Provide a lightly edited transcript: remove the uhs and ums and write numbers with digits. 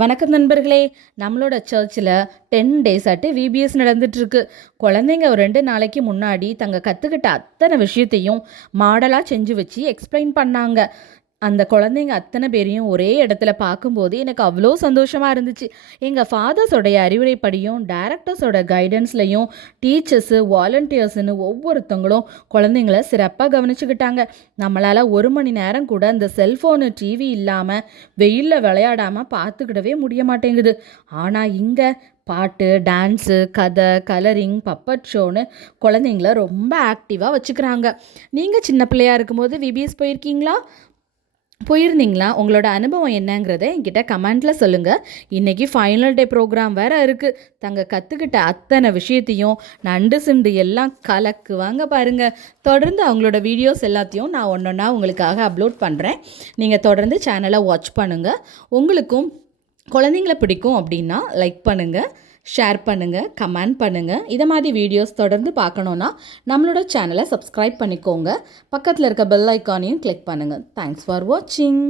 வணக்கம் நண்பர்களே. நம்மளோட சர்ச்சில் 10 days விபிஎஸ் நடந்துட்டுருக்கு. குழந்தைங்க ஒரு 2 நாளைக்கு முன்னாடி கற்றுக்கிட்ட அத்தனை விஷயத்தையும் மாடலாக செஞ்சு வச்சு எக்ஸ்பிளைன் பண்ணாங்க. அந்த குழந்தைங்க அத்தனை பேரையும் ஒரே இடத்துல பார்க்கும்போது எனக்கு அவ்வளோ சந்தோஷமாக இருந்துச்சு. எங்கள் ஃபாதர்ஸோடைய அறிவுரைப்படியும் டைரக்டர்ஸோட கைடன்ஸ்லையும் டீச்சர்ஸு வாலண்டியர்ஸுன்னு ஒவ்வொருத்தவங்களும் குழந்தைங்கள சிறப்பாக கவனிச்சுக்கிட்டாங்க. நம்மளால் 1 மணி நேரம் கூட அந்த செல்ஃபோனு டிவி இல்லாமல் வெயிலில் விளையாடாமல் பார்த்துக்கிடவே முடிய மாட்டேங்குது. ஆனால் இங்கே பாட்டு, டான்ஸு, கதை, கலரிங், பப்பட் ஷோன்னு குழந்தைங்கள ரொம்ப ஆக்டிவாக வச்சுக்கிறாங்க. நீங்கள் சின்ன பிள்ளையாக இருக்கும்போது விபிஎஸ் போயிருந்தீங்களா? உங்களோட அனுபவம் என்னங்கிறத என்கிட்ட கமெண்ட்டில் சொல்லுங்கள். இன்றைக்கி ஃபைனல் டே ப்ரோக்ராம் வேறு இருக்குது. கற்றுக்கிட்ட அத்தனை விஷயத்தையும் நண்டு சிண்டு எல்லாம் கலக்குவாங்க பாருங்கள். தொடர்ந்து அவங்களோட வீடியோஸ் எல்லாத்தையும் நான் ஒன்றா உங்களுக்காக அப்லோட் பண்ணுறேன். நீங்கள் தொடர்ந்து சேனலை வாட்ச் பண்ணுங்கள். உங்களுக்கும் குழந்தைங்கள பிடிக்கும் அப்படின்னா லைக் பண்ணுங்கள், ஷேர் பண்ணுங்கள், கமெண்ட் பண்ணுங்கள். இதை மாதிரி வீடியோஸ் தொடர்ந்து பார்க்கணுன்னா நம்மளோட சேனலை சப்ஸ்கிரைப் பண்ணிக்கோங்க. பக்கத்தில் இருக்க பெல் ஐக்கானையும் கிளிக் பண்ணுங்கள். தேங்க்ஸ் ஃபார் வாட்சிங்.